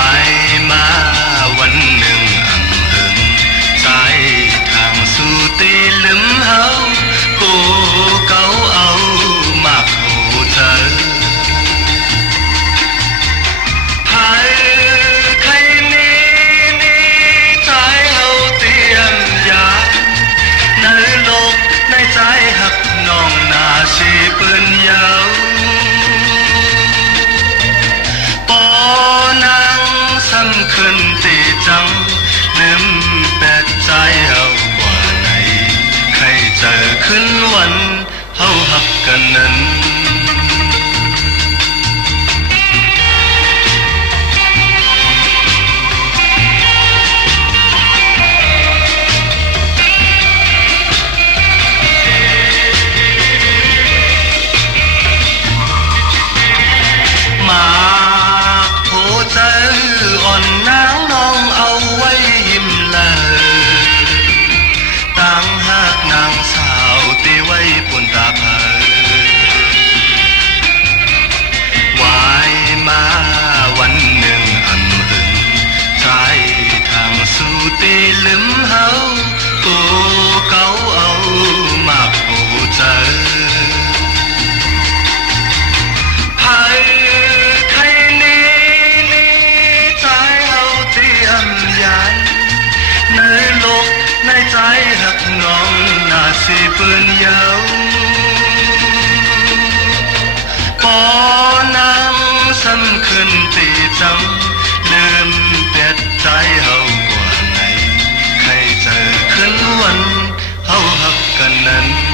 ายมาวันหนึ่งอังหึงสายทางสู่ตีลืมเฮากูเก่าเอามากหูเธอไผใครนี้ใจเฮาเตรียมยาในโลกในใจหักน้องนาชีปืนยาวขึ้นตีจังลืมแปดใจเฮากว่าไหนใครเจอขึ้นวันเฮาหักกันนั้นมาผู้ใจอ่อนนางน้องเอาไว้ยิ้มเลยต่างหากนางสาวตีไว้ปุ่นตาเผยวายมาวันหนึ่งอันหึงใจทางสู่ตีลืมเฮากูเก่าเอามากผู้เจอในใจหักน้องนาสีปืนยาวปอนางสำคัญตีจังลืมเด็ดใจเฮากว่าไหนใครเจอขึ้นวันเฮาหักกันนั้น